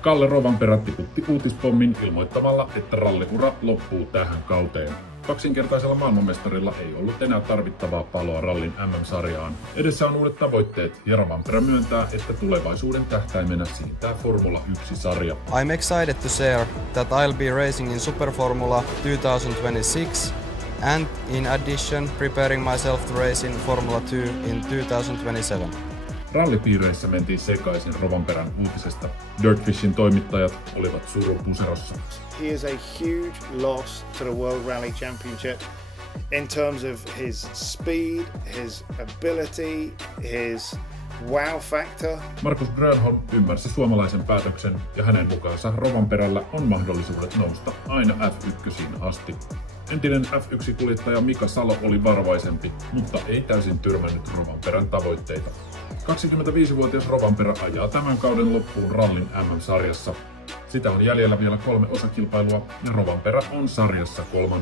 Kalle Rovanperä tiputti uutispommin ilmoittamalla, että ralliura loppuu tähän kauteen. Kaksinkertaisella maailmanmestarilla ei ollut enää tarvittavaa paloa rallin MM-sarjaan. Edessä on uudet tavoitteet ja Rovanperä myöntää, että tulevaisuuden tähtäimenä siintää Formula 1-sarja. I'm excited to share that I'll be racing in Super Formula 2026 and in addition preparing myself to race in Formula 2 in 2027. Rallipiireissä mentiin sekaisin Rovanperän uutisesta. Dirtfishin toimittajat olivat surupuserossa. He is a huge loss to the World Rally Championship in terms of his speed, his ability, his wow factor. Markus Grönholm ymmärsi suomalaisen päätöksen ja hänen mukaansa Rovanperällä on mahdollisuudet nousta aina F1 asti. Entinen F1-kuljettaja Mika Salo oli varovaisempi, mutta ei täysin tyrmännyt Rovanperän tavoitteita. 25-vuotias Rovanperä ajaa tämän kauden loppuun rallin MM-sarjassa. Sitä on jäljellä vielä 3 osakilpailua ja Rovanperä on sarjassa 3.